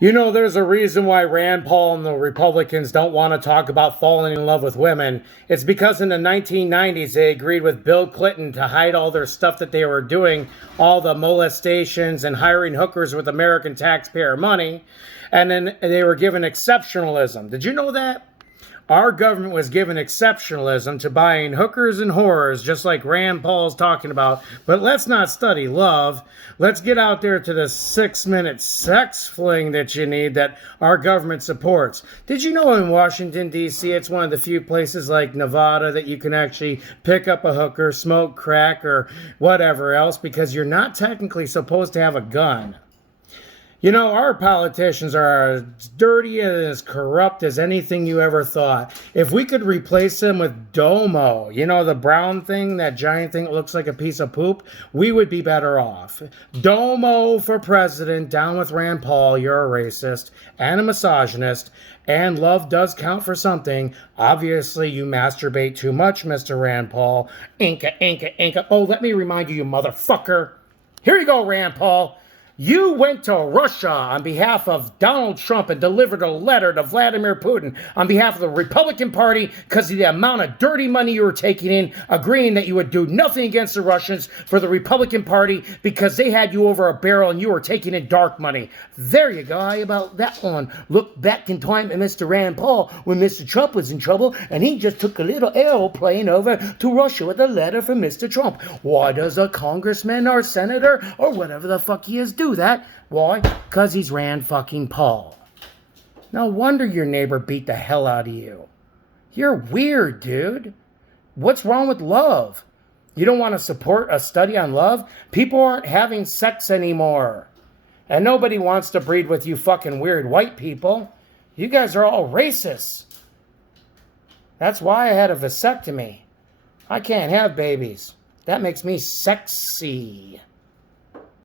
You know, there's a reason why Rand Paul and the Republicans don't want to talk about falling in love with women. It's because in the 1990s they agreed with Bill Clinton to hide all their stuff that they were doing, all the molestations and hiring hookers with American taxpayer money. And then they were given exceptionalism. Did you know that? Our government was given exceptionalism to buying hookers and whores, just like Rand Paul's talking about. But let's not study love. Let's get out there to the 6-minute sex fling that you need that our government supports. Did you know in Washington, D.C., it's one of the few places like Nevada that you can actually pick up a hooker, smoke crack, or whatever else because you're not technically supposed to have a gun? You know, our politicians are as dirty and as corrupt as anything you ever thought. If we could replace them with Domo, you know, the brown thing, that giant thing that looks like a piece of poop, we would be better off. Domo for president, down with Rand Paul, you're a racist and a misogynist, and love does count for something. Obviously, you masturbate too much, Mr. Rand Paul. Inca, Inca, Inca. Oh, let me remind you, you motherfucker. Here you go, Rand Paul. You went to Russia on behalf of Donald Trump and delivered a letter to Vladimir Putin on behalf of the Republican Party because of the amount of dirty money you were taking in, agreeing that you would do nothing against the Russians for the Republican Party because they had you over a barrel and you were taking in dark money. There you go. How about that one? Look back in time at Mr. Rand Paul when Mr. Trump was in trouble and he just took a little airplane over to Russia with a letter from Mr. Trump. Why does a congressman or senator or whatever the fuck he is do that? Why? Because he's Rand fucking Paul. No wonder your neighbor beat the hell out of you. You're weird, dude. What's wrong with love? You don't want to support a study on love? People aren't having sex anymore. And nobody wants to breed with you fucking weird white people. You guys are all racists. That's why I had a vasectomy. I can't have babies. That makes me sexy.